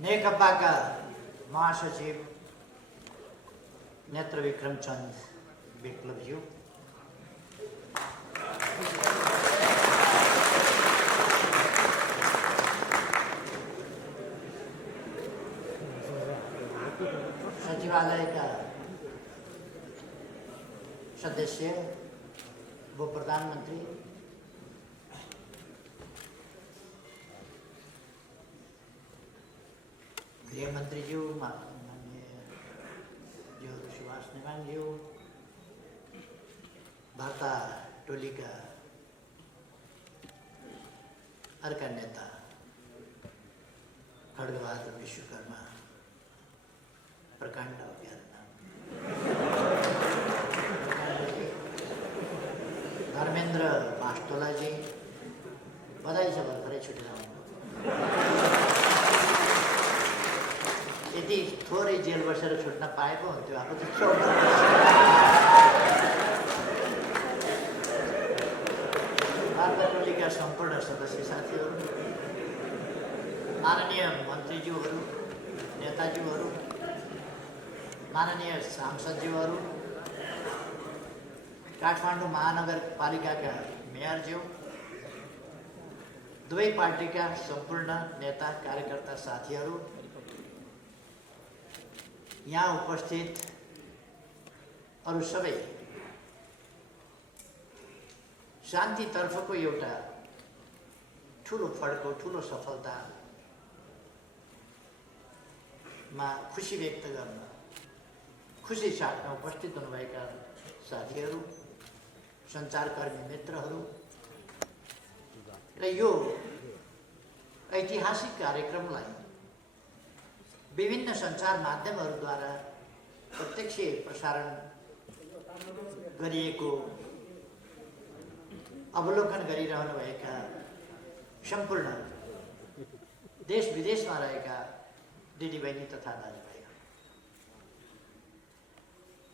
नेकपा का महासचिव नेत्र विक्रम चंद विप्लवज्यू, सचिवालय का सदस्य वो प्रधानमंत्री, गृह मंत्री जी, माननीय जो सुभाष नेवांग जी, भाजपा टोली का अर्का नेता खड्गबहादुर विश्वकर्मा, प्रकांड धर्मेंद्र मास्टोला जी, बधाई छ भर्खरै छुटेर आउनु। यदि थोरै जेल बसेर छुट्न पाए पो हुन्थ्यो, आफू त भाजपा टोलीका सम्पूर्ण सदस्य साथीहरू, माननीय मन्त्रीज्यूहरू, नेताज्यूहरू, माननीय सांसदज्यूहरू, काठमाडौँ महानगरपालिकाका मेयरज्यू, दुवै पार्टीका सम्पूर्ण नेता कार्यकर्ता साथीहरू, यहाँ उपस्थित अरू सबै, शान्तितर्फको एउटा ठुलो फड्को, ठुलो सफलतामा खुसी व्यक्त गर्न, खुसी साथमा उपस्थित हुनुभएका साथीहरू, सञ्चारकर्मी मित्रहरू र यो ऐतिहासिक कार्यक्रमलाई विभिन्न सञ्चार माध्यमहरूद्वारा प्रत्यक्ष प्रसारण गरिएको अवलोकन गरिरहनुभएका सम्पूर्ण देश विदेशमा रहेका दिदीबहिनी तथा दाजुभाइहरू,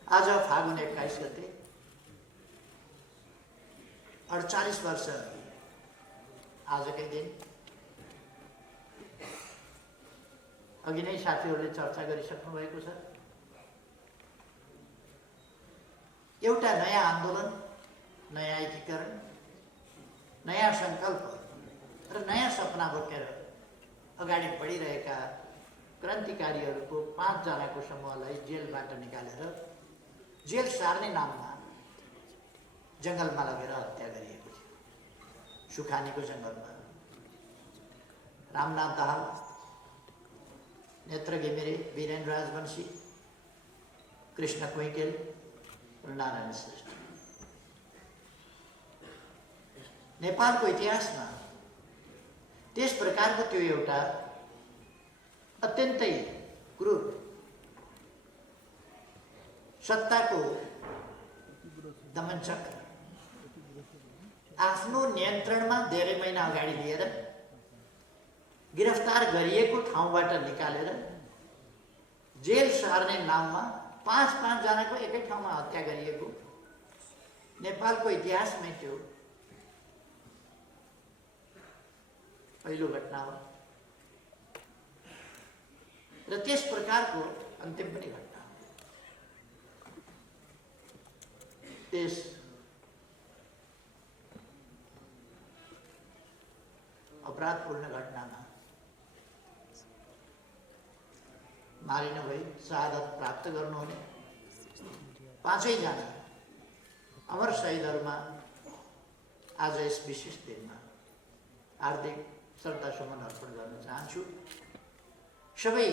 आज फागुन 21 गते 48 वर्ष आजकै दिन, अघि नै साथीहरूले चर्चा गरिसक्नु भएको छ, एउटा नयाँ आन्दोलन, नयाँ एकीकरण, नयाँ सङ्कल्प र नयाँ सपना बोकेर अगाडि बढिरहेका क्रान्तिकारीहरूको 5 जनाको समूहलाई जेलबाट निकालेर जेल सार्ने नाममा जङ्गलमा लगेर हत्या गरिएको थियो। सुखानीको जङ्गलमा रामनाथ दाहाल, नेत्र घिमिरे, वीरेन्द्र राजवंशी, कृष्ण कुइकेल र नारायण श्रेष्ठ। नेपालको इतिहासमा त्यस प्रकारको त्यो एउटा अत्यन्तै क्रूर सत्ताको दमनचक्र आफ्नो नियन्त्रणमा धेरै महिना अगाडि लिएर गिरफ्तार गरिएको ठाउँबाट निकालेर जेल सार्ने नाममा 5 जनाको एकै ठाउँमा हत्या गरिएको नेपालको इतिहासमै त्यो पहिलो घटना हो र त्यस प्रकारको अन्तिम पनि घटना हो। त्यस अपराधपूर्ण घटनामा मारिनु भई शहादत प्राप्त गर्नुहुने 5 जना अमर शहीदहरूमा आज यस विशेष दिनमा हार्दिक श्रद्धासुमन अर्पण गर्न चाहन्छु। सबै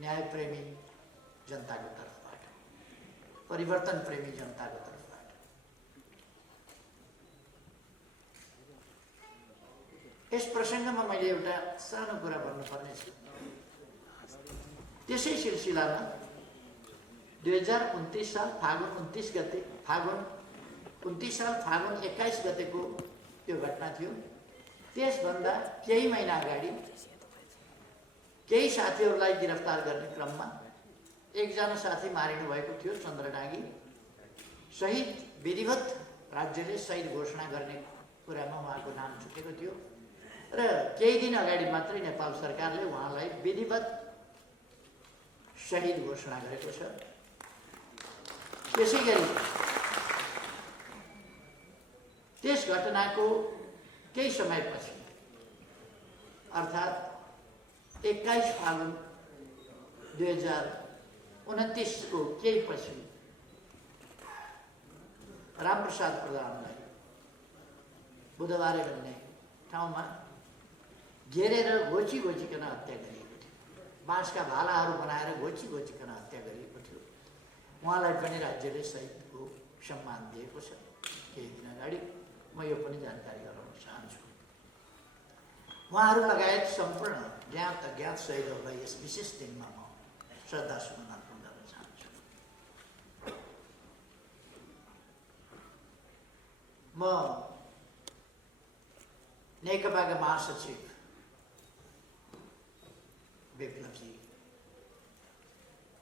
न्यायप्रेमी जनताको तर्फबाट, परिवर्तन प्रेमी जनताको तर्फबाट यस प्रसङ्गमा मैले एउटा सानो कुरा भन्नुपर्ने छ। त्यसै सिलसिलामा 2029 साल फागुन 29 गते, फागुन 29 साल फागुन 21 गतेको त्यो घटना थियो। त्यसभन्दा केही महिना अगाडि केही साथीहरूलाई गिरफ्तार गर्ने क्रममा एकजना साथी मारिनु भएको थियो चन्द्रनागी। शहीद विधिवत राज्यले शहीद घोषणा गर्ने कुरामा उहाँको नाम छुटेको थियो र केही दिन अगाडि मात्रै नेपाल सरकारले उहाँलाई विधिवत शहीद घोषणा गरेको छ। त्यसैगरी त्यस घटनाको केही समयपछि अर्थात् 21 फागुन 2029 को केही पछि रामप्रसाद प्रधानलाई बुधबारे भन्ने ठाउँमा घेरेर घोचिकन हत्या गरिएको थियो। बाँसका भालाहरू बनाएर घोचिकन हत्या गरिएको थियो। उहाँलाई पनि राज्यले शहीदको सम्मान दिएको छ। केही दिन अगाडि म यो पनि जानकारी गराउन चाहन्छु। उहाँहरू लगायत सम्पूर्ण ज्ञात अज्ञात शहीदहरूलाई यस विशेष दिनमा म श्रद्धासुमन अर्पण गर्न चाहन्छु। म नेकपाका महासचिव विप्लवजी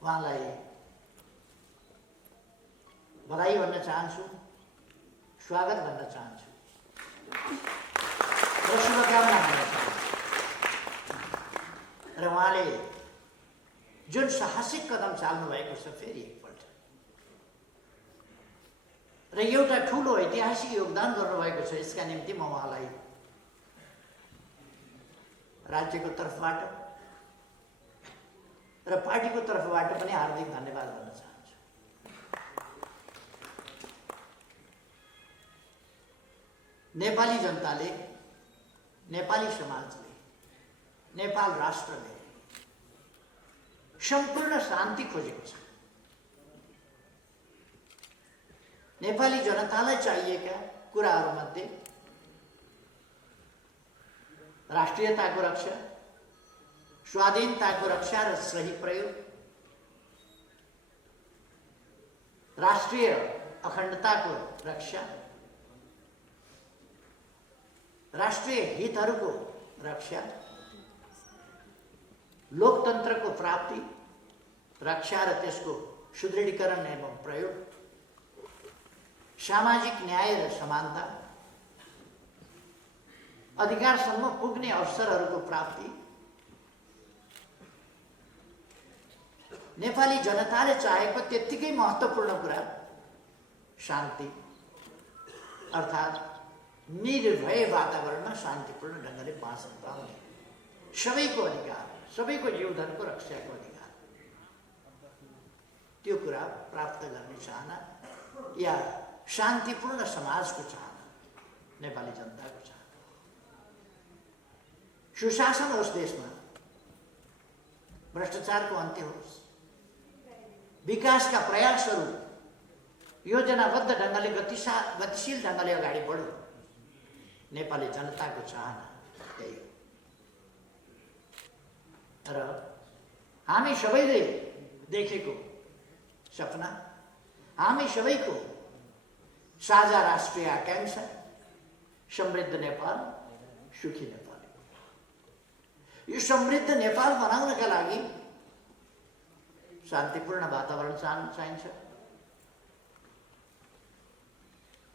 उहाँलाई बधाई भन्न चाहन्छु, स्वागत भन्न चाहन्छु र शुभकामना भन्न चाहन्छु। र उहाँले जुन साहसिक कदम चाल्नु भएको छ फेरि एकपल्ट र एउटा ठुलो ऐतिहासिक योगदान गर्नुभएको छ, यसका निम्ति म उहाँलाई राज्यको तर्फबाट र पार्टीको तर्फबाट पनि हार्दिक धन्यवाद भन्न चाहन्छु। नेपाली जनताले, नेपाली समाजले, नेपाल राष्ट्रले सम्पूर्ण शान्ति खोजेको छ। नेपाली जनतालाई चाहिएका कुराहरूमध्ये राष्ट्रियताको रक्षा, स्वाधीनताको रक्षा र सही प्रयोग, राष्ट्रिय अखण्डताको रक्षा, राष्ट्रिय हितहरूको रक्षा, लोकतन्त्रको प्राप्ति, रक्षा र त्यसको सुदृढीकरण एवं प्रयोग, सामाजिक न्याय र समानता, अधिकारसम्म पुग्ने अवसरहरूको प्राप्ति, नेपाली जनताले चाहेको त्यत्तिकै महत्त्वपूर्ण कुरा शान्ति, अर्थात् निर्भय वातावरणमा शान्तिपूर्ण ढङ्गले बाँच्न पाउने सबैको अधिकार, सबैको जीवधनको रक्षाको अधिकार, त्यो कुरा प्राप्त गर्ने चाहना या शान्तिपूर्ण समाजको चाहना, नेपाली जनताको चाहना। सुशासन होस् देशमा, भ्रष्टाचारको अन्त्य होस्, विकासका प्रयासहरू योजनाबद्ध ढङ्गले गतिशील ढङ्गले अगाडि बढ्यो, नेपाली जनताको चाहना त्यही हो। र हामी सबैले देखेको सपना, हामी सबैको साझा राष्ट्रिय आकांक्षा समृद्ध नेपाल, सुखी नेपाल। यो समृद्ध नेपाल बनाउनका लागि शान्तिपूर्ण वातावरण चाहिन्छ,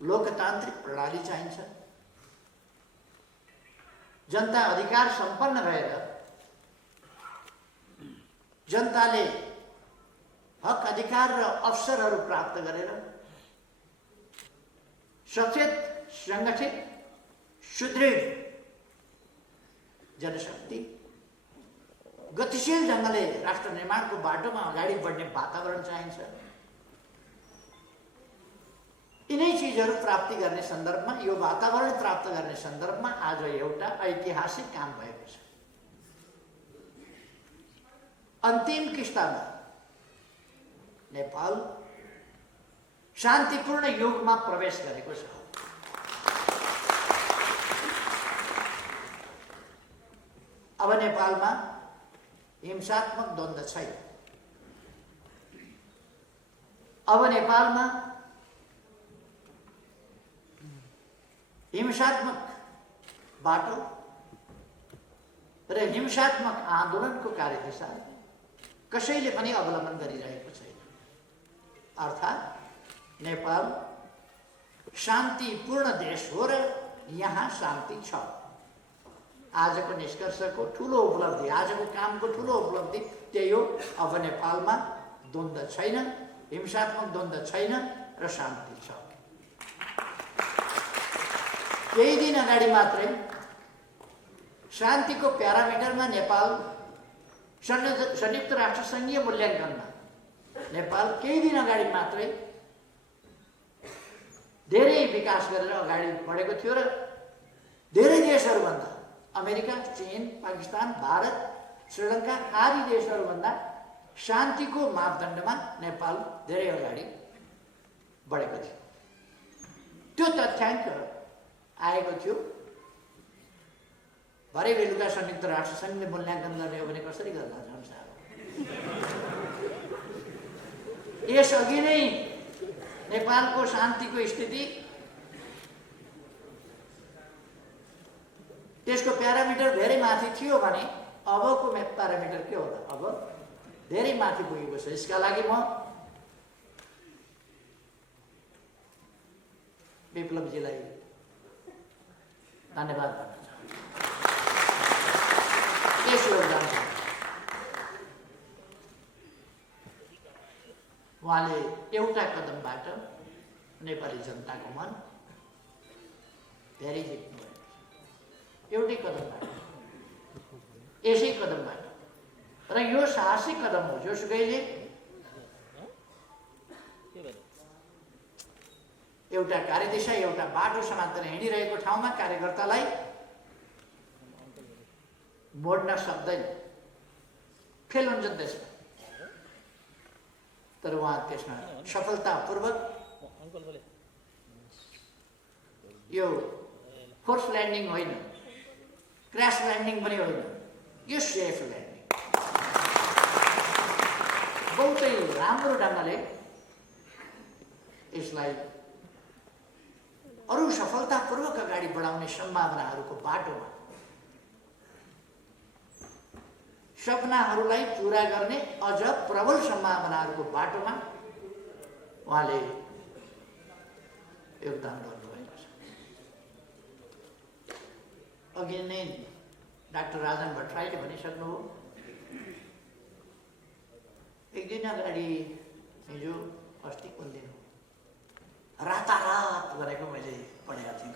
लोकतान्त्रिक प्रणाली चाहिन्छ, जनता अधिकार सम्पन्न भएर जनताले हक अधिकार र अवसरहरू प्राप्त गरेर सचेत, सङ्गठित, सुदृढ जनशक्ति गतिशील ढङ्गले राष्ट्र निर्माणको बाटोमा अगाडि बढ्ने वातावरण चाहिन्छ। यिनै चिजहरू प्राप्ति गर्ने सन्दर्भमा, यो वातावरण प्राप्त गर्ने सन्दर्भमा आज एउटा ऐतिहासिक काम भएको छ। अन्तिम किस्तामा नेपाल शान्तिपूर्ण युगमा प्रवेश गरेको छ। अब नेपालमा हिंसात्मक द्वन्द्व छैन। अब नेपालमा हिंसात्मक बाटो र हिंसात्मक आन्दोलनको कार्यदिशा कसैले पनि अवलम्बन गरिरहेको छैन। अर्थात् नेपाल शान्तिपूर्ण देश हो र यहाँ शान्ति छ। आजको निष्कर्षको ठुलो उपलब्धि, आजको कामको ठुलो उपलब्धि त्यही हो। अब नेपालमा द्वन्द्व छैन, हिंसात्मक द्वन्द्व छैन र शान्ति छ। केही दिन अगाडि मात्रै शान्तिको प्यारामिटरमा नेपाल संयुक्त राष्ट्र सङ्घीय मूल्याङ्कनमा नेपाल केही दिन अगाडि मात्रै धेरै विकास गरेर अगाडि बढेको थियो र धेरै देशहरूभन्दा अमेरिका, चीन, पाकिस्तान, भारत, श्रीलङ्का आदि देशहरूभन्दा शान्तिको मापदण्डमा नेपाल धेरै अगाडि बढेको थियो। त्यो तथ्याङ्क आएको थियो। भरे बेलुका संयुक्त राष्ट्र सङ्घले मूल्याङ्कन गर्ने हो भने कसरी गर्ला झन् साह्रो। यसअघि नै नेपालको शान्तिको स्थिति, त्यसको प्यारामिटर धेरै माथि थियो भने अबको प्यारामिटर के होला? अब धेरै माथि पुगेको छ। यसका लागि म विप्लवजीलाई धन्यवाद भन्न चाहन्छु। यस योगदान उहाँले एउटा कदमबाट नेपाली जनताको मन धेरै जित्नु भएको छ। एउटै कदमबाट, यसै कदमबाट। र यो साहसी कदम हो। जोसुकैले एउटा कार्यदिशा, एउटा बाटो समातेर हिँडिरहेको ठाउँमा कार्यकर्तालाई मोड्न सक्दैन, फेल हुन्छ त्यसमा। तर उहाँ त्यसमा सफलतापूर्वक, यो फोर्स ल्यान्डिङ होइन, क्र्यास ल्यान्डिङ पनि होइन, यो सेफ ल्यान्डिङ बहुतै राम्रो ढङ्गले यसलाई अरू सफलतापूर्वक अगाडि बढाउने सम्भावनाहरूको बाटोमा, सपनाहरूलाई पुरा गर्ने अझ प्रबल सम्भावनाहरूको बाटोमा उहाँले योगदान गर्नुभएको छ। अघि नै डाक्टर राजन भट्टराईले भनिसक्नुभयो। एक दिन अगाडि, हिजो अस्ति कुन दिन हो, रातारात गरेको मैले पढेको थिएँ।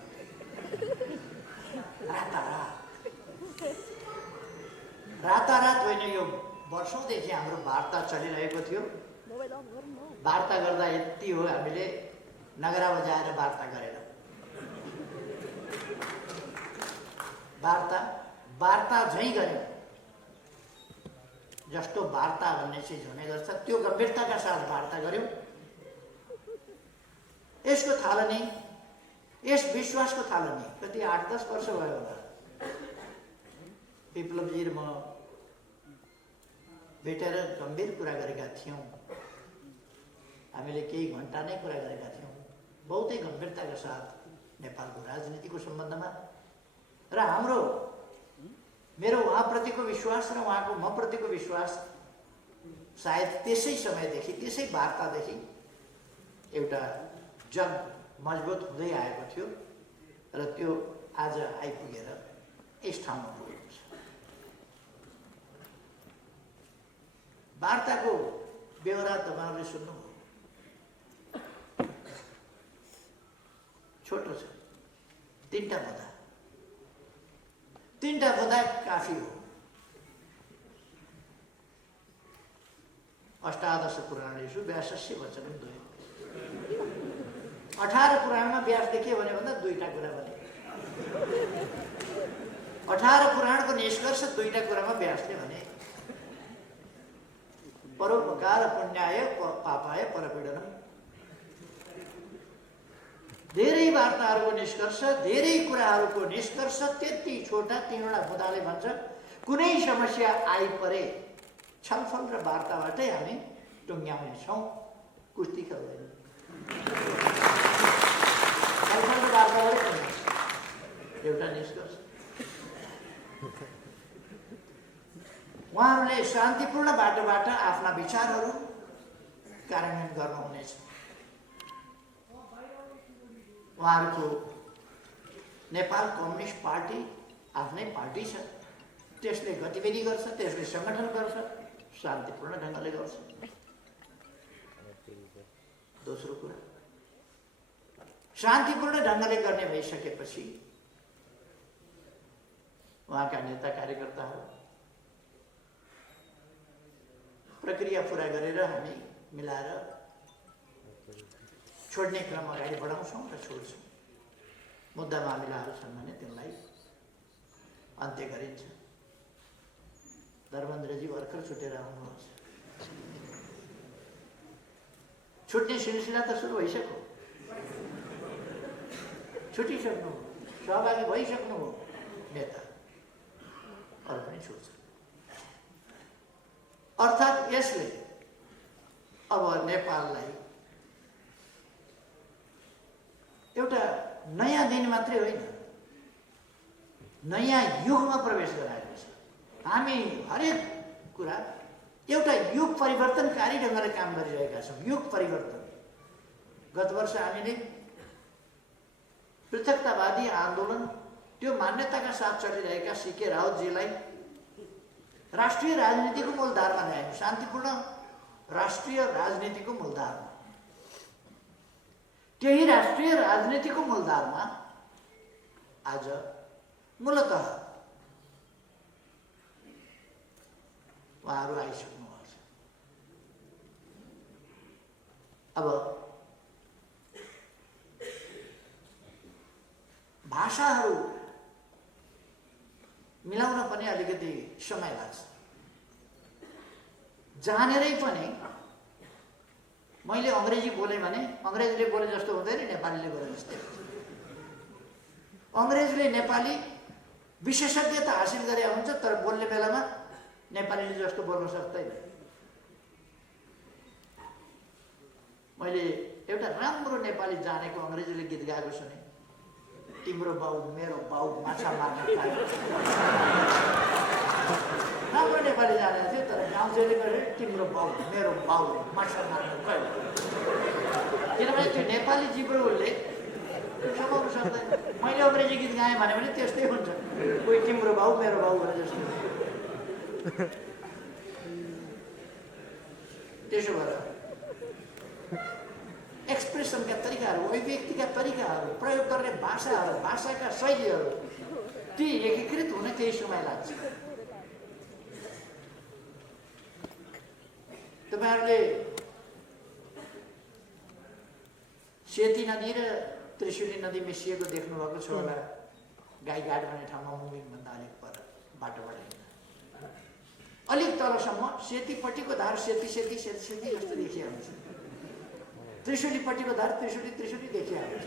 रातारात होइन, यो वर्षौँदेखि हाम्रो वार्ता चलिरहेको थियो। वार्ता गर्दा यति हो, हामीले नगरा बजाएर वार्ता गरेर वार्ता झैँ गऱ्यौँ। जस्तो वार्ता भन्ने चिज हुने गर्छ त्यो गम्भीरताका साथ वार्ता गऱ्यौँ। यसको थालनी, यस विश्वासको थालनी कति 8-10 वर्ष भयो होला। विप्लवजी र म भेटेर गम्भीर कुरा गरेका थियौँ। हामीले केही घन्टा नै कुरा गरेका थियौँ, बहुतै गम्भीरताका साथ नेपालको राजनीतिको सम्बन्धमा। र मेरो उहाँप्रतिको विश्वास र उहाँको म प्रतिको विश्वास सायद त्यसै समयदेखि, त्यसै वार्तादेखि एउटा जग मजबुत हुँदै आएको थियो र त्यो आज आइपुगेर यस ठाउँमा पुगेको छ। वार्ताको बेहोरा तपाईँहरूले सुन्नुभयो, छोटो छ, 3टा बुँदा। 3टा बुँदा काफी हो। अष्टादश पुराणेषु व्यासस्य वचनं द्वयम्। 18 पुराणमा व्यास देखियो भने भन्दा 2टा कुरा भने। 18 पुराणको निष्कर्ष 2टा कुरामा व्यासले भने। परोपकार पुण्याय पापाय परपीडनम। धेरै वार्ताहरूको निष्कर्ष, धेरै कुराहरूको निष्कर्ष त्यति छोटा 3वटा बुँदाले भन्छ। कुनै समस्या आइपरे छलफल र वार्ताबाटै हामी टुङ्ग्याउनेछौँ, कुस्ती खेल्दैनौँ। छलफल र वार्ताबाटै एउटा निष्कर्ष। उहाँहरूले शान्तिपूर्ण बाटोबाट आफ्ना विचारहरू कार्यान्वयन गर्नुहुनेछ। उहाँहरूको नेपाल कम्युनिस्ट पार्टी आफ्नै पार्टी छ, त्यसले गतिविधि गर्छ, त्यसले सङ्गठन गर्छ, शान्तिपूर्ण ढङ्गले गर्छ। दोस्रो कुरा, शान्तिपूर्ण ढङ्गले गर्ने भइसकेपछि उहाँका नेता कार्यकर्ताहरू प्रक्रिया पुरा गरेर हामी मिलाएर छोड्ने क्रम अगाडि बढाउँछौँ र छोड्छौँ। मुद्दा मामिलाहरू छन् भने त्यसलाई अन्त्य गरिन्छ। धर्मेन्द्रजी भर्खर छुटेर आउनुहुन्छ। छुट्ने सिलसिला त सुरु भइसक्यो, छुटिसक्नु, सहभागी भइसक्नु हो नेता, अरू पनि छुट्छ। अर्थात् यसले अब नेपाललाई एउटा नयाँ दिन मात्रै होइन, नयाँ युगमा प्रवेश गराएको छ। हामी हरेक कुरा एउटा युग परिवर्तनकारी ढङ्गले काम गरिरहेका छौँ। युग परिवर्तन। गत वर्ष हामीले पृथकतावादी आन्दोलन, त्यो मान्यताका साथ चलिरहेका सीके राउतजीलाई राष्ट्रिय राजनीतिको मूलधारमा ल्यायौँ, शान्तिपूर्ण राष्ट्रिय राजनीतिको मूलधारमा। त्यही राष्ट्रिय राजनीतिको मूलधारमा आज मूलतः उहाँहरू आइसक्नुभएको छ। अब भाषाहरू मिलाउन पनि अलिकति समय लाग्छ। जानेरै पनि मैले अङ्ग्रेजी बोलेँ भने अङ्ग्रेजले बोले जस्तो हुँदैन, नेपालीले बोले जस्तै। अङ्ग्रेजले नेपाली विशेषज्ञता हासिल गरे हुन्छ, तर बोल्ने बेलामा नेपालीले जस्तो बोल्न सक्दैन। मैले एउटा राम्रो नेपाली जानेको अङ्ग्रेजीले गीत गाएको सुने, तिम्रो बाउ मेरो बाउ माछा मार्न खायो। राम्रो नेपाली जानेको थियो, तर गाउँले गरे तिम्रो बाउ मेरो बाउ माछा मार्न गयो। किनभने त्यो नेपाली जिब्रोले समाउनु सक्दैन। मैले अङ्ग्रेजी गीत गाएँ भने पनि त्यस्तै हुन्छ, कोही तिम्रो बाउ मेरो बाउ भने जस्तो। त्यसो भएर एक्सप्रेसनका तरिकाहरू, अभिव्यक्तिका तरिकाहरू, प्रयोग गर्ने भाषाहरू, भाषाका शैलीहरू ती एकीकृत हुन केही समय लाग्छ। तपाईँहरूले सेती नदी र त्रिशुली नदी मिसिएको देख्नुभएको छ होला। गाईघाट भन्ने ठाउँमा मुम्बिङभन्दा अलिक पर बाटोबाट हिँड्दा अलिक तलसम्म सेतीपट्टिको धार सेती सेती सेती सेती जस्तो देखिहाल्छ, त्रिशुलीपट्टिको धार त्रिशुली त्रिशुली देखिहाल्छ।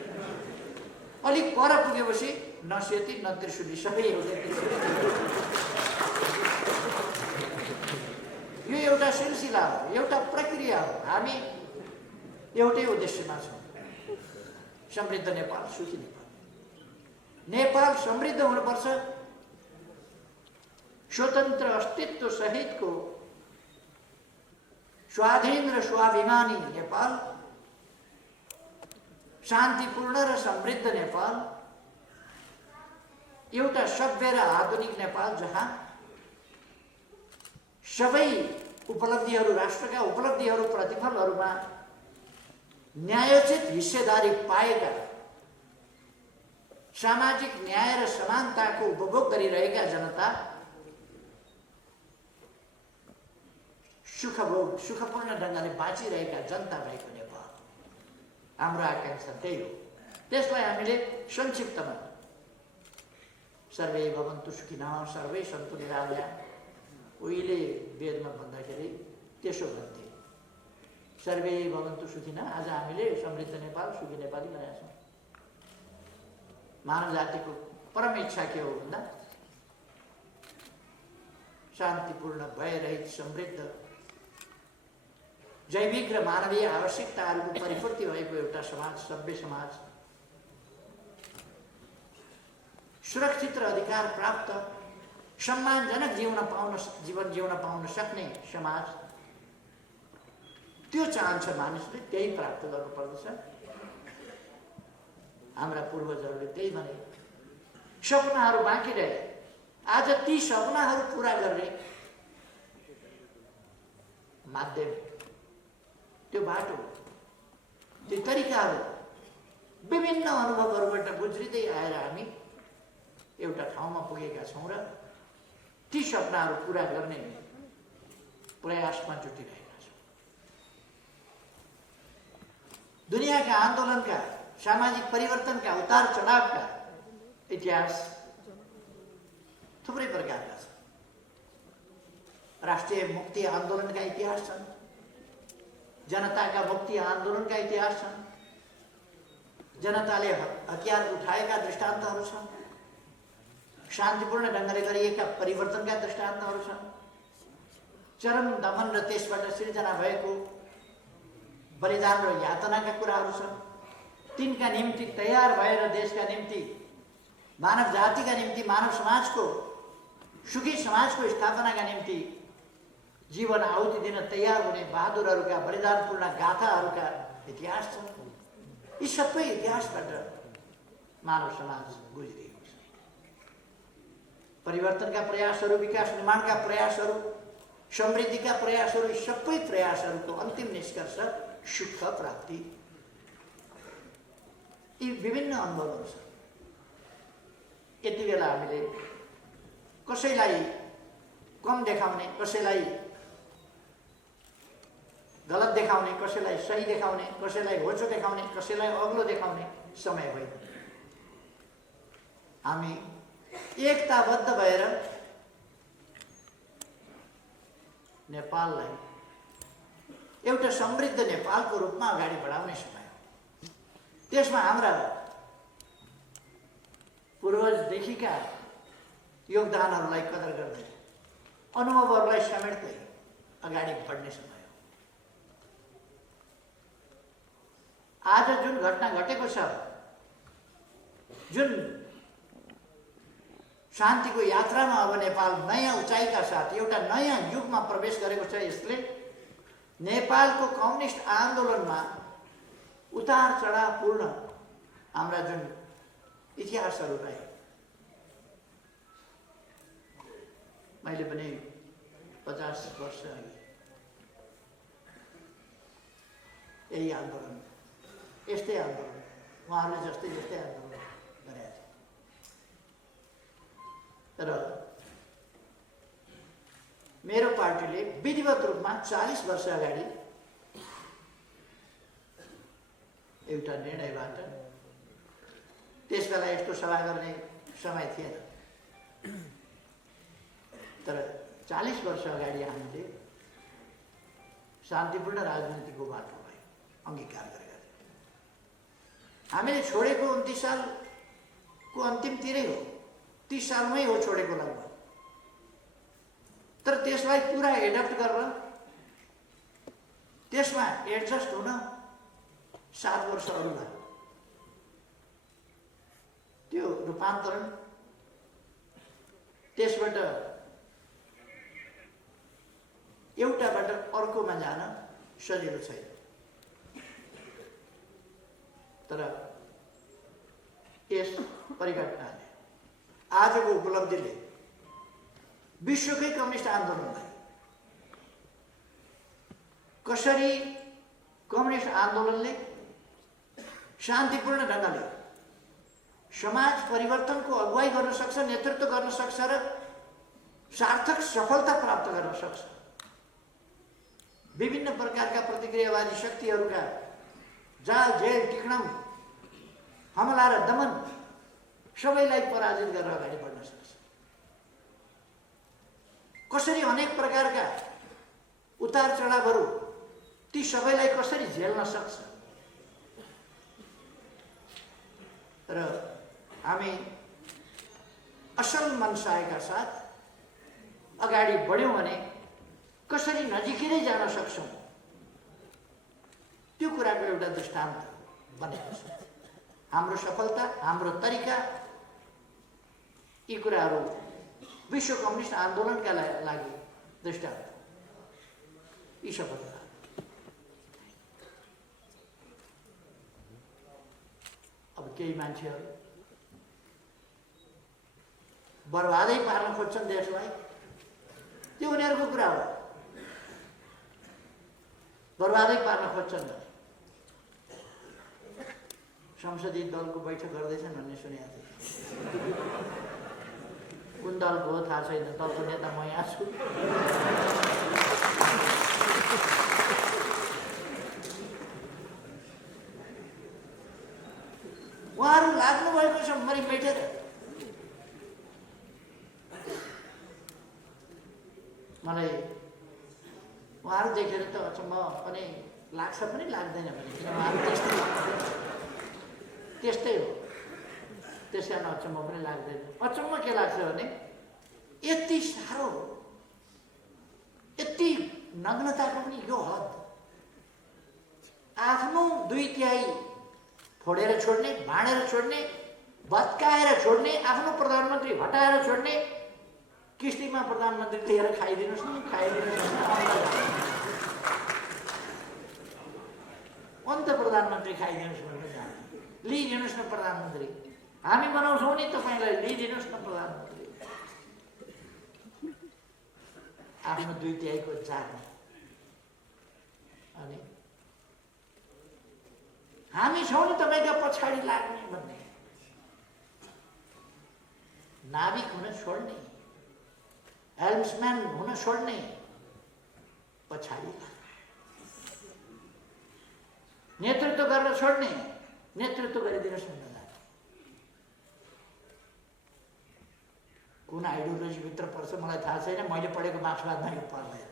अलिक पर पुगेपछि न सेती न त्रिशुली, सबै एउटै त्रिशुली। यो एउटा सिलसिला हो, एउटा प्रक्रिया हो। हामी एउटै उद्देश्यमा छौँ, समृद्ध नेपाल, सुखी नेपाल। नेपाल समृद्ध हुनुपर्छ, स्वतन्त्र अस्तित्व सहितको स्वाधीन र स्वाभिमानी नेपाल, शान्तिपूर्ण र समृद्ध नेपाल, एउटा सभ्य र आधुनिक नेपाल जहाँ सबै उपलब्धिहरू, राष्ट्रका उपलब्धिहरू, प्रतिफलहरूमा न्यायोचित हिस्सेदारी पाएका, सामाजिक न्याय र समानताको उपभोग गरिरहेका जनता सुखपूर्ण ढङ्गले बाँचिरहेका जनता भएको नेपाल हाम्रो आकांक्षा त्यही हो। त्यसलाई हामीले संक्षिप्तमा सर्वे भवन्तु सुखिनः सर्वे सन्तु निरामया, उहिले वेदमा भन्दाखेरि त्यसो भन्थे, सर्वे भवन्तु सुखिनः। आज हामीले समृद्ध नेपाल, सुखी नेपाली बनाएका छौँ। मानव जातिको परम इच्छा के हो भन्दा शान्तिपूर्ण, भयरहित, समृद्ध, जैविक र मानवीय आवश्यकताहरूको परिपूर्ति भएको एउटा समाज, सभ्य समाज, सुरक्षित र अधिकार प्राप्त सम्मानजनक जीवन जिउन पाउन सक्ने समाज त्यो चाहन्छ मानिसले, त्यही प्राप्त गर्नुपर्दछ। हाम्रा पूर्वजहरूले त्यही भने। सपनाहरू बाँकी रहे, आज ती सपनाहरू पुरा गर्ने माध्यम, त्यो बाटो, त्यो तरिकाहरू विभिन्न अनुभवहरूबाट गुज्रिँदै आएर हामी एउटा ठाउँमा पुगेका छौँ र ती सपनाहरू पुरा गर्ने प्रयासमा जुटिरहेका छौँ। दुनियाँका आन्दोलनका, सामाजिक परिवर्तनका, उतार चढावका इतिहास थुप्रै प्रकारका छन्। राष्ट्रिय मुक्ति आन्दोलनका इतिहास छन्, जनताका मुक्ति आन्दोलनका इतिहास छन्, जनताले हतियार उठाएका दृष्टान्तहरू छन्, शान्तिपूर्ण ढङ्गले गरिएका परिवर्तनका दृष्टान्तहरू छन्, चरम दमन र त्यसबाट सिर्जना भएको बलिदान र यातनाका कुराहरू छन्। तिनका निम्ति तयार भएर देशका निम्ति, मानव जातिका निम्ति, मानव समाजको सुखी समाजको स्थापनाका निम्ति जीवन आहुति दिन तयार हुने बहादुरहरूका बलिदानपूर्ण गाथाहरूका इतिहास छन्। यी सबै इतिहासबाट मानव समाज गुज्रिएको छ। परिवर्तनका प्रयासहरू, विकास निर्माणका प्रयासहरू, समृद्धिका प्रयासहरू, यी सबै प्रयासहरूको अन्तिम निष्कर्ष सुख प्राप्ति। यी विभिन्न अनुभवहरू छन्। यति बेला हामीले कसैलाई कम देखाउने, कसैलाई गलत देखाउने, कसैलाई सही देखाउने, कसैलाई होचो देखाउने, कसैलाई अग्लो देखाउने समय होइन। हामी एकताबद्ध भएर नेपाललाई एउटा समृद्ध नेपालको रूपमा अगाडि बढाउने समय हो। त्यसमा हाम्रा पूर्वजदेखिका योगदानहरूलाई कदर गर्दै, अनुभवहरूलाई समेट्दै अगाडि बढ्ने समय हो। आज जुन घटना घटेको छ, जुन शान्तिको यात्रामा अब नेपाल नयाँ उचाइका साथ एउटा नयाँ युगमा प्रवेश गरेको छ, यसले नेपालको कम्युनिस्ट आन्दोलनमा उतार चढावपूर्ण हाम्रा जुन इतिहासहरू रहे, मैले पनि 50 वर्ष अघि यही आन्दोलन, यस्तै आन्दोलन, उहाँहरूले जस्तै जस्तै आन्दोलन गरेका थिए। तर मेरो पार्टीले विधिवत रूपमा 40 वर्ष अगाडि एउटा निर्णयबाट, त्यसबेला यस्तो सभा गर्ने समय थिएन, तर 40 वर्ष अगाडि हामीले शान्तिपूर्ण राजनीतिको बाटोलाई अङ्गीकार गरेका थियौँ। हामीले छोडेको 29 सालको अन्तिमतिरै हो, 30 सालमै हो छोडेको लगभग। तर त्यसलाई पुरा एडप्ट गरेर त्यसमा एडजस्ट हुन 7 वर्ष अरू लाग्यो। त्यो रूपान्तरण, त्यसबाट एउटाबाट अर्कोमा जान सजिलो छैन। तर यस परिघटनाले, आजको उपलब्धिले विश्वकै कम्युनिस्ट आन्दोलनलाई कसरी कम्युनिस्ट आन्दोलनले शान्तिपूर्ण ढङ्गले समाज परिवर्तनको अगुवाई गर्न सक्छ, नेतृत्व गर्न सक्छ र सार्थक सफलता प्राप्त गर्न सक्छ। विभिन्न प्रकारका प्रतिक्रियावादी शक्तिहरूका जाल जेल टिक्णम, हमला र दमन सबैलाई पराजित गरेर अगाडि बढ्न सक्छ। कसरी अनेक प्रकारका उतार चढावहरू, ती सबैलाई कसरी झेल्न सक्छ। र हामी असल मनसायका साथ अगाडि बढ्यौँ भने कसरी नजिकै जान सक्छौँ, त्यो कुराको एउटा दृष्टान्त बनेको छ। हाम्रो सफलता, हाम्रो तरिका, यी कुराहरू विश्व कम्युनिस्ट आन्दोलनका लागि दृष्टान्त यी शपथ। अब केही मान्छेहरू बर्बादै पार्न खोज्छन् देशलाई, त्यो उनीहरूको कुरा हो। बर्बादै पार्न खोज्छन्। संसदीय दलको बैठक गर्दैछन् भन्ने सुनेको थिएँ। कुन दलको हो थाहा छैन, दलको नेता म यहाँ छु। उहाँहरू लाग्नु भएको छ मरि बैठेर। मलाई उहाँहरू देखेर त अचम्म पनि लाग्छ पनि लाग्दैन पनि, किन उहाँहरू त्यस्तै हो। त्यसै कारण अचम्म पनि लाग्दैन। अचम्म के लाग्छ भने यति साह्रो, यति नग्नताको पनि यो हद, आफ्नो 2/3 फोडेर छोड्ने, भाँडेर छोड्ने, भत्काएर छोड्ने, आफ्नो प्रधानमन्त्री हटाएर छोड्ने, किस्तीमा प्रधानमन्त्री लिएर खाइदिनुहोस् न, खाइदिनुहोस् न, अन्त प्रधानमन्त्री खाइदिनुहोस् भनेर जाने, लिइदिनुहोस् न प्रधानमन्त्री, हामी बनाउँछौँ नि तपाईँलाई, लिइदिनुहोस् न प्रधानमन्त्री। आफ्नो 2/3 को जाने। अनि हामी छौँ नि तपाईँका पछाडि लाग्ने भन्ने, नाविक हुन छोड्ने, हेल्म्सम्यान हुन छोड्ने, पछाडि लाग्ने, नेतृत्व गर्न छोड्ने, नेतृत्व गरिदिनुहोस् भन्न जाने। कुन आइडियोलोजीभित्र पर्छ मलाई थाहा छैन, मैले पढेको मार्क्सवादमा यो पर्दैन।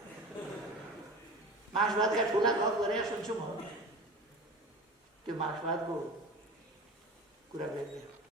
मार्क्सवादका ठुला गफ गरेर सुन्छु म, त्यो मार्क्सवादको कुरा बेग्लै हो।